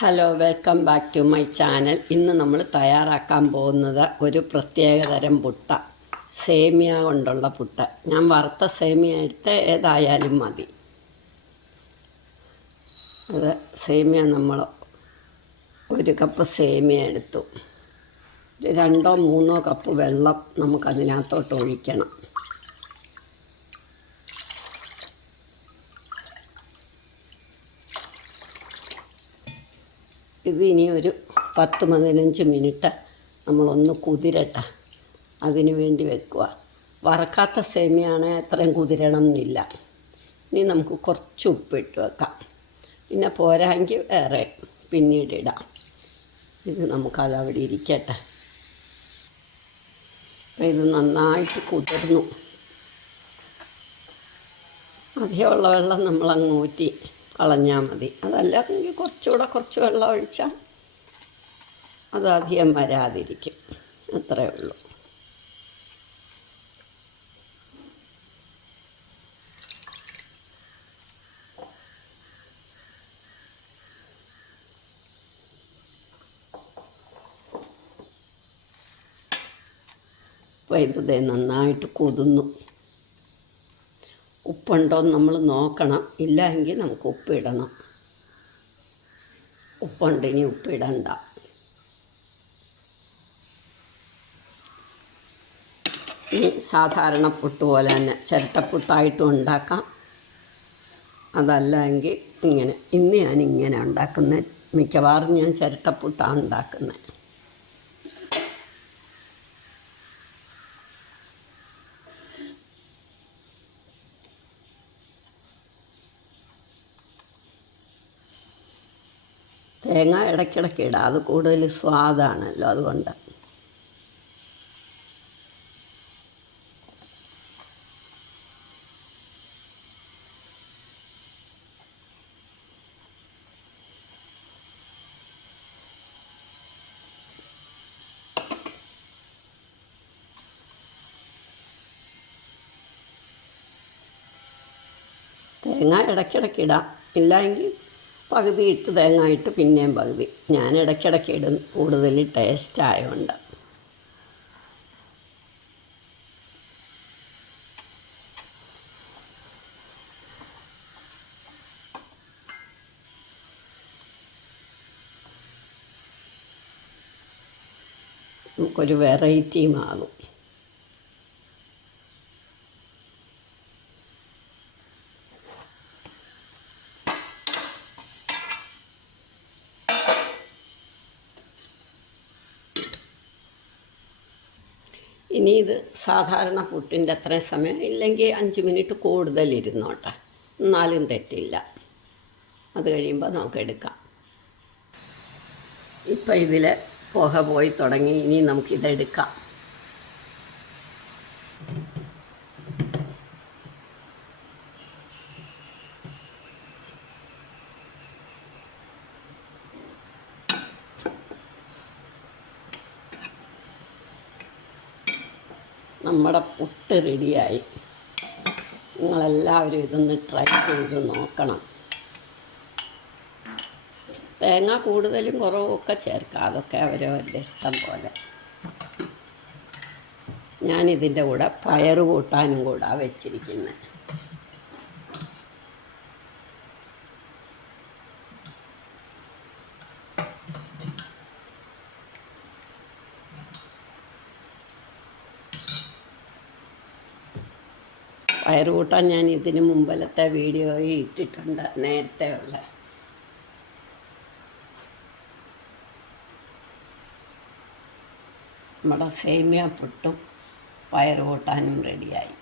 Hello, welcome back to my channel. ഇന്ന് നമ്മൾ തയ്യാറാക്കാൻ പോകുന്നത് ഒരു പ്രത്യേകതരം പുട്ട, സേമിയ കൊണ്ടുള്ള പുട്ട്. ഞാൻ വറുത്ത സേമിയ എടുത്ത് ഏതായാലും മതി. അത് സേമിയ നമ്മൾ ഒരു കപ്പ് സേമിയ എടുത്തു. 2-3 കപ്പ് വെള്ളം നമുക്കതിനകത്തോട്ട് ഒഴിക്കണം. ഇത് ഇനി ഒരു 10-15 മിനിറ്റ് നമ്മളൊന്ന് കുതിരട്ടെ, അതിന് വേണ്ടി വെക്കുക. വറക്കാത്ത സേമിയാണെങ്കിൽ അത്രയും കുതിരണം എന്നില്ല. ഇനി നമുക്ക് കുറച്ച് ഉപ്പിട്ട് വെക്കാം, പിന്നെ പോരാമെങ്കിൽ വേറെ പിന്നീട് ഇടാം. ഇത് നമുക്കതവിടെ ഇരിക്കട്ടെ. ഇത് നന്നായിട്ട് കുതിർന്നു. അധികമുള്ള വെള്ളം നമ്മളങ്ങ് ഊറ്റി കളഞ്ഞാൽ മതി. അതല്ലെങ്കിൽ കുറച്ച് വെള്ളം ഒഴിച്ചാൽ അത് അധികം വരാതിരിക്കും. അത്രയേ ഉള്ളൂ. അപ്പോൾ ഇത് നന്നായിട്ട് കുതിർന്നു. ഉപ്പുണ്ടോയെന്ന് നമ്മൾ നോക്കണം. ഇല്ലെങ്കിൽ നമുക്ക് ഉപ്പിടണം. ഉപ്പുണ്ട്, ഇനി ഉപ്പിടണ്ട. ഇനി സാധാരണ പുട്ട് പോലെ തന്നെ ചിരട്ടപ്പുട്ടായിട്ടും ഉണ്ടാക്കാം. അതല്ലെങ്കിൽ ഇങ്ങനെ. ഇന്ന് ഞാനിങ്ങനെ ഉണ്ടാക്കുന്നത്. മിക്കവാറും ഞാൻ ചിരട്ടപ്പുട്ടാണ് ഉണ്ടാക്കുന്നത്. തേങ്ങ ഇടയ്ക്കിടയ്ക്ക് ഇടാം, അത് കൂടുതൽ സ്വാദാണല്ലോ. അതുകൊണ്ട് തേങ്ങ ഇടയ്ക്കിടയ്ക്ക് ഇടാം. ഇല്ലെങ്കിൽ പകുതി ഇട്ട് തേങ്ങ ഇട്ട് പിന്നെയും പകുതി. ഞാൻ ഇടയ്ക്കിടയ്ക്ക് ഇടും, കൂടുതൽ ടേസ്റ്റ് ആയതുകൊണ്ട്. നമുക്കൊരു വെറൈറ്റിയും ആകും. ഇനി ഇത് സാധാരണ പുട്ടിൻ്റെ അത്രയും സമയം, ഇല്ലെങ്കിൽ 5 മിനിറ്റ് കൂടുതൽ ഇരുന്നോട്ടെ, എന്നാലും തെറ്റില്ല. അത് കഴിയുമ്പോൾ നമുക്ക് എടുക്കാം. ഇപ്പം ഇതിൽ പുക പോയി തുടങ്ങി. ഇനി നമുക്കിതെടുക്കാം. നമ്മുടെ പുട്ട് റെഡിയായി. നിങ്ങളെല്ലാവരും ഇതൊന്ന് ട്രൈ ചെയ്ത് നോക്കണം. തേങ്ങ കൂടുതലും കുറവൊക്കെ ചേർക്കാം, അതൊക്കെ അവരവരുടെ ഇഷ്ടം പോലെ. ഞാനിതിൻ്റെ കൂടെ പയറ് കൂട്ടാനും കൂടെ വെച്ചിരിക്കുന്നത്. പയറ് കൂട്ടാൻ ഞാൻ ഇതിന് മുമ്പിലത്തെ വീഡിയോയിൽ ഇട്ടിട്ടുണ്ട്, നേരത്തെ ഉള്ള. നമ്മുടെ സേമിയ പുട്ടും പയറ് കൂട്ടാനും റെഡിയായി.